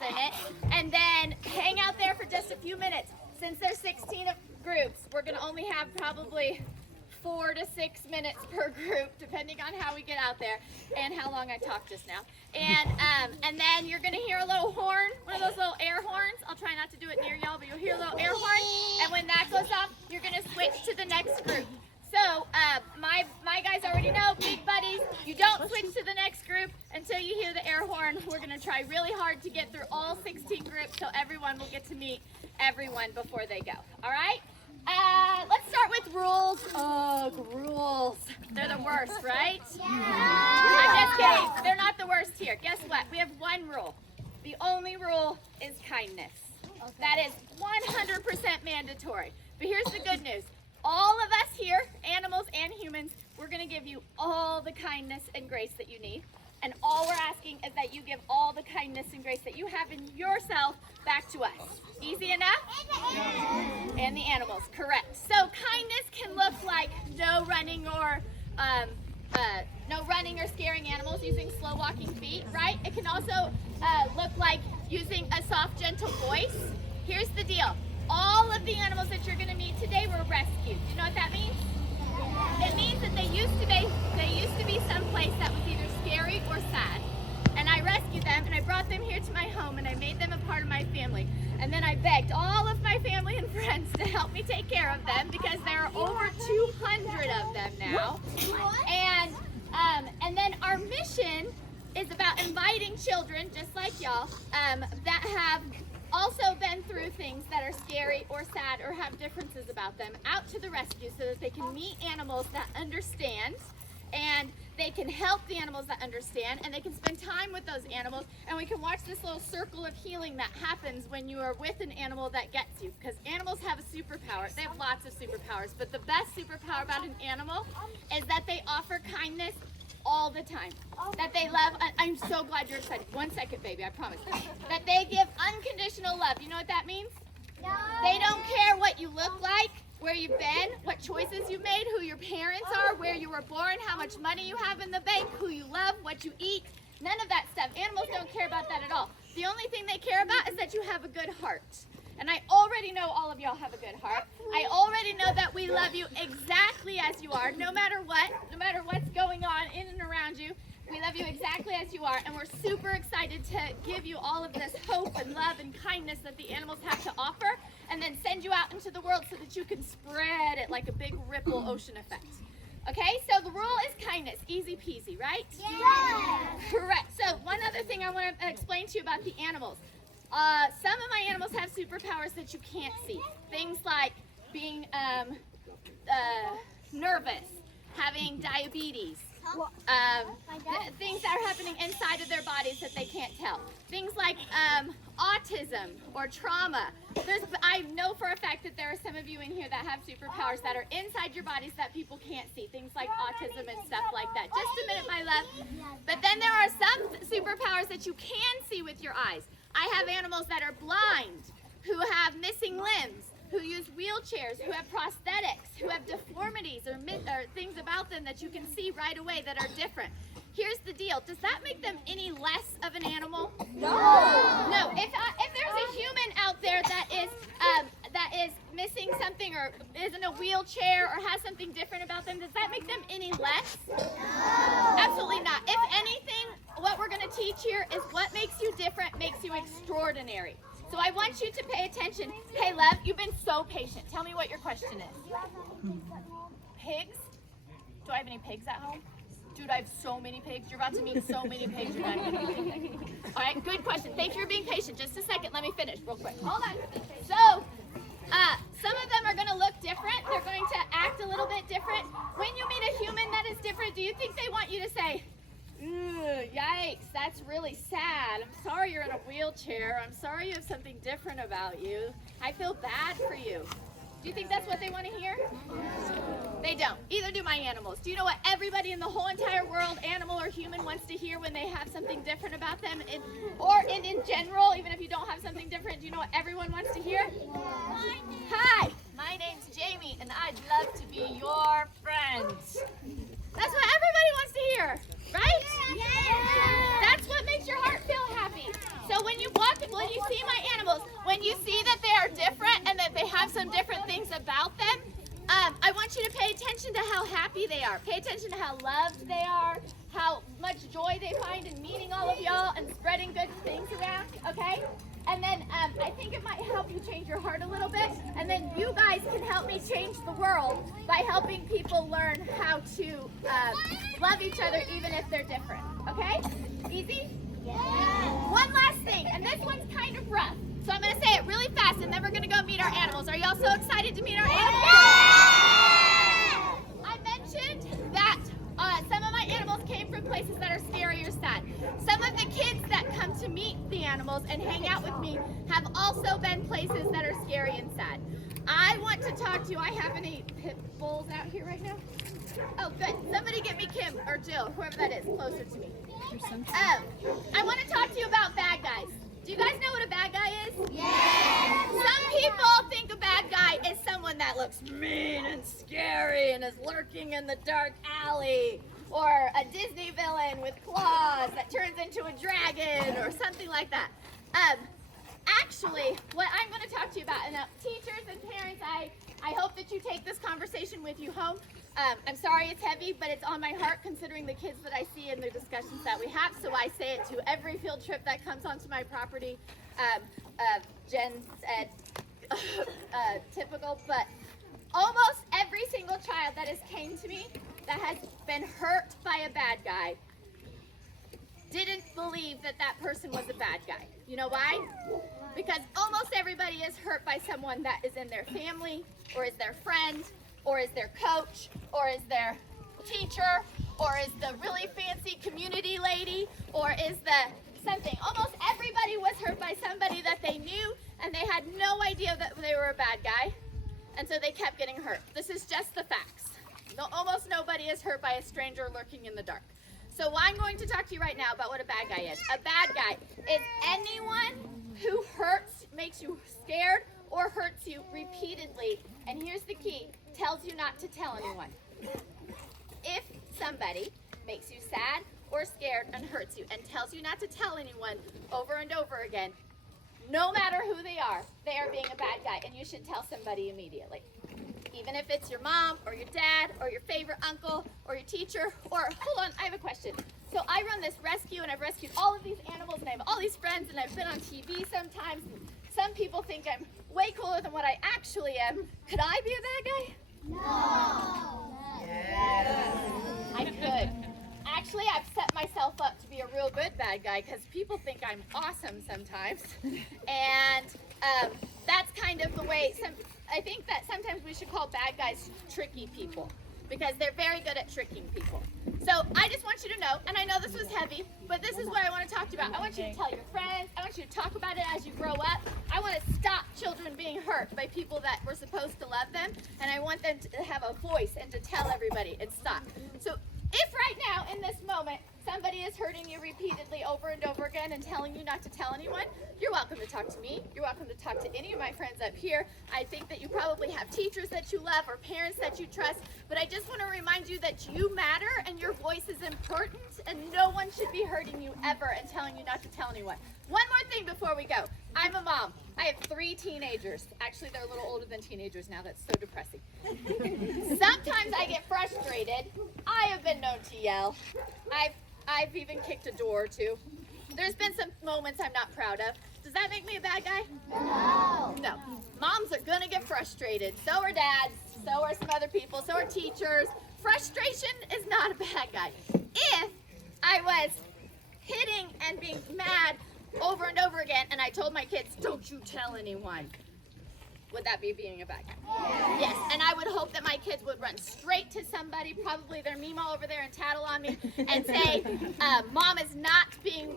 animals in it, and then hang out there for just a few minutes. Since there's 16 groups, we're going to only have probably 4 to 6 minutes per group, depending on how we get out there and how long I talked just now. And then you're going to hear a little horn, one of those little air horns. I'll try not to do it near y'all, but you'll hear a little air horn. And when that goes off, you're going to switch to the next group. So my guys already know, big buddies, you don't switch to the next group until you hear the air horn. We're going to try really hard to get through all 16 groups so everyone will get to meet everyone before they go. All right? Let's start with rules. Oh, rules. They're the worst, right? Yeah. I'm just kidding. They're not the worst here. Guess what? We have one rule. The only rule is kindness. That is 100% mandatory. But here's the good news. All of us here, animals and humans, we're going to give you all the kindness and grace that you need. And all we're asking is that you give all the kindness and grace that you have in yourself back to us. Easy enough? And the animals, correct. So kindness can look like no running or scaring animals using slow walking feet, right? It can also look like using a soft, gentle voice. Here's the deal. All of the animals that you're going to meet today were rescued. Do you know what that means? It means that they used to be someplace that was either scary or sad. And I rescued them and I brought them here to my home and I made them a part of my family. And then I begged all of my family and friends to help me take care of them because there are over 200 of them now. And then our mission is about inviting children, just like y'all, that have also been through things that are scary or sad or have differences about them out to the rescue so that they can meet animals that understand and they can help the animals that understand and they can spend time with those animals and we can watch this little circle of healing that happens when you are with an animal that gets you, because animals have a superpower. They have lots of superpowers, but the best superpower about an animal is that they offer kindness all the time. That they love, I'm so glad you're excited. 1 second, baby, I promise. That they give unconditional love. You know what that means? No. They don't care what you look like, where you've been, what choices you made, who your parents are, where you were born, how much money you have in the bank, who you love, what you eat. None of that stuff. Animals don't care about that at all. The only thing they care about is that you have a good heart. And I already know all of y'all have a good heart. I already know that we love you exactly as you are, no matter what's going on in and around you. We love you exactly as you are, and we're super excited to give you all of this hope and love and kindness that the animals have to offer, and then send you out into the world so that you can spread it like a big ripple ocean effect. Okay, so the rule is kindness. Easy peasy, right? Yeah. Correct. So one other thing I want to explain to you about the animals. Some of my animals have superpowers that you can't see. Things like being nervous, having diabetes, things that are happening inside of their bodies that they can't tell. Things like autism or trauma. I know for a fact that there are some of you in here that have superpowers that are inside your bodies that people can't see. Things like autism and stuff like that. Just a minute, my love. But then there are some superpowers that you can see with your eyes. I have animals that are blind, who have missing limbs, who use wheelchairs, who have prosthetics, who have deformities or things about them that you can see right away that are different. Here's the deal. Does that make them any less of an animal? No. No. If there's a human out there that is missing something or is in a wheelchair or has something different about them, does that make them any less? No. Absolutely not. If anything, what we're going to teach here is what makes you different makes you extraordinary. So I want you to pay attention. Hey, love, you've been so patient. Tell me what your question is. Pigs? Do I have any pigs at home? Dude, I have so many pigs. You're about to meet so many pigs. You're not even gonna believe it. All right, good question. Thank you for being patient. Just a second. Let me finish real quick. Hold on. So, some of them are going to look different. They're going to act a little bit different. When you meet a human that is different, do you think they want you to say, "Ooh, yikes, that's really sad. I'm sorry you're in a wheelchair. I'm sorry you have something different about you. I feel bad for you." Do you think that's what they want to hear? They don't. Either do my animals. Do you know what everybody in the whole entire world, animal or human, wants to hear when they have something different about them? In general, even if you don't have something different, do you know what everyone wants to hear? Hi, my name's Jamie, and I'd love to be your friend. That's what everybody wants to hear, right? Yeah. That's what makes your heart feel happy. So when you walk when you see my animals, when you see that they are different and that they have some different things about them, I want you to pay attention to how happy they are. Pay attention to how loved they are, how much joy they find in meeting all of y'all and spreading good things around, okay? And then I think it might help you change your heart a little bit. And then you guys can help me change the world by helping people learn how to love each other even if they're different, okay? Easy? Yeah. One last thing, and this one's kind of rough. So I'm going to say it really fast, and then we're going to go meet our animals. Are y'all so excited to meet our animals? Yeah! I mentioned that some of my animals came from places that are scary or sad. Some of the kids that come to meet the animals and hang out with me have also been places that are scary and sad. I want to talk to you. I have any pit bulls out here right now? Oh, good. Somebody get me Kim or Jill, whoever that is, closer to me. I want to talk to you about bad guys. Do you guys know what a bad guy is? Yes! Some people think a bad guy is someone that looks mean and scary and is lurking in the dark alley, or a Disney villain with claws that turns into a dragon or something like that. Actually, what I'm going to talk to you about, and teachers and parents, I hope that you take this conversation with you home. I'm sorry it's heavy, but it's on my heart considering the kids that I see and the discussions that we have, so I say it to every field trip that comes onto my property. Jen said typical, but almost every single child that has came to me that has been hurt by a bad guy didn't believe that that person was a bad guy. You know why? Because almost everybody is hurt by someone that is in their family, or is their friend, or is their coach, or is their teacher, or is the really fancy community lady, or is the something. Almost everybody was hurt by somebody that they knew, and they had no idea that they were a bad guy, and so they kept getting hurt. This is just the facts. No, almost nobody is hurt by a stranger lurking in the dark. So I'm going to talk to you right now about what a bad guy is. A bad guy is anyone who hurts, makes you scared, or hurts you repeatedly. And here's the key, tells you not to tell anyone. If somebody makes you sad or scared and hurts you and tells you not to tell anyone over and over again, no matter who they are being a bad guy, and you should tell somebody immediately. Even if it's your mom or your dad or your favorite uncle or your teacher, or, hold on, I have a question. So I run this rescue and I've rescued all of these animals and I have all these friends and I've been on TV sometimes. Some people think I'm way cooler than what I actually am. Could I be a bad guy? No. Yes. I could. Actually, I've set myself up to be a real good bad guy because people think I'm awesome sometimes. And that's kind of the way, I think that sometimes we should call bad guys tricky people because they're very good at tricking people. So I just want you to know, and I know this was heavy, but this is what I want to talk to you about. I want you to tell your friends. I want you to talk about it as you grow up. I want to stop children being hurt by people that were supposed to love them, and I want them to have a voice and to tell everybody and stop. So if right now, in this moment, somebody is hurting you repeatedly over and over again and telling you not to tell anyone, you're welcome to talk to me. You're welcome to talk to any of my friends up here. I think that you probably have teachers that you love or parents that you trust, but I just want to remind you that you matter and your voice is important and no one should be hurting you ever and telling you not to tell anyone. One more thing before we go. I'm a mom. I have 3 teenagers. Actually, they're a little older than teenagers now. That's so depressing. Sometimes I get frustrated. I have been known to yell. I've even kicked a door or two. There's been some moments I'm not proud of. Does that make me a bad guy? No. No. Moms are gonna get frustrated. So are dads. So are some other people. So are teachers. Frustration is not a bad guy. If I was hitting and being mad over and over again and I told my kids, don't you tell anyone, would that be being a bad guy? Yes, and I would hope that my kids would run straight to somebody, probably their Mima over there, and tattle on me and say, Mom is not being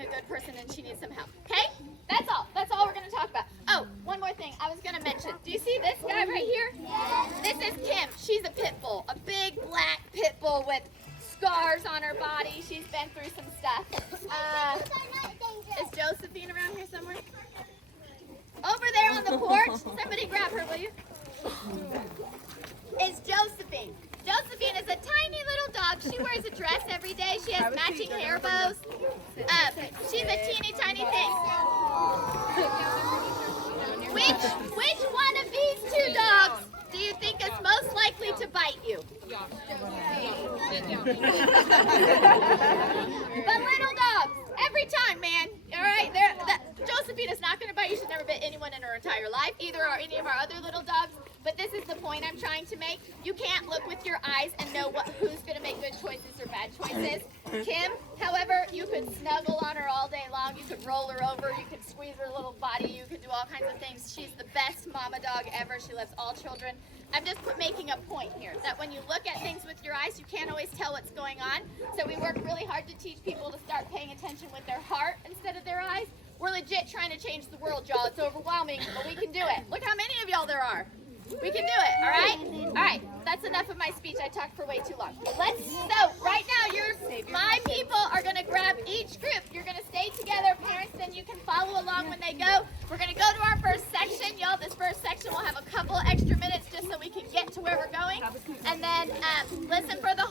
a good person and she needs some help. Okay? That's all. That's all we're going to talk about. Oh, one more thing I was going to mention. Do you see this guy right here? Yes. This is Kim. She's a pit bull, a big black pit bull with scars on her body. She's been through some stuff. Is Josephine around here somewhere? Over there on the porch. Somebody grab her, will you? Is Josephine. Josephine is a tiny little dog. She wears a dress every day. She has matching hair bows. She's a teeny tiny thing. Which one of these two dogs do you think is most likely to bite you? The little dogs. Every time, man. All right? Josephina's not going to bite you. She's never bit anyone in her entire life. Either are any of our other little dogs. But this is the point I'm trying to make. You can't look with your eyes and know who's going to make good choices or bad choices. Kim, however, you could snuggle on her all day long. You could roll her over. You could squeeze her little body. You could do all kinds of things. She's the best mama dog ever. She loves all children. I'm just making a point here that when you look at things with your eyes, you can't always tell what's going on. So we work really hard to teach people to start paying attention with their heart instead of their eyes. We're legit trying to change the world, y'all. It's overwhelming, but we can do it. Look how many of y'all there are. We can do it, all right? All right, that's enough of my speech. I talked for way too long. So right now, my people are going to grab each group. You're going to stay together, parents, then you can follow along when they go. We're going to go to our first section. Y'all, this first section will have a couple extra minutes just so we can get to where we're going. And then listen for the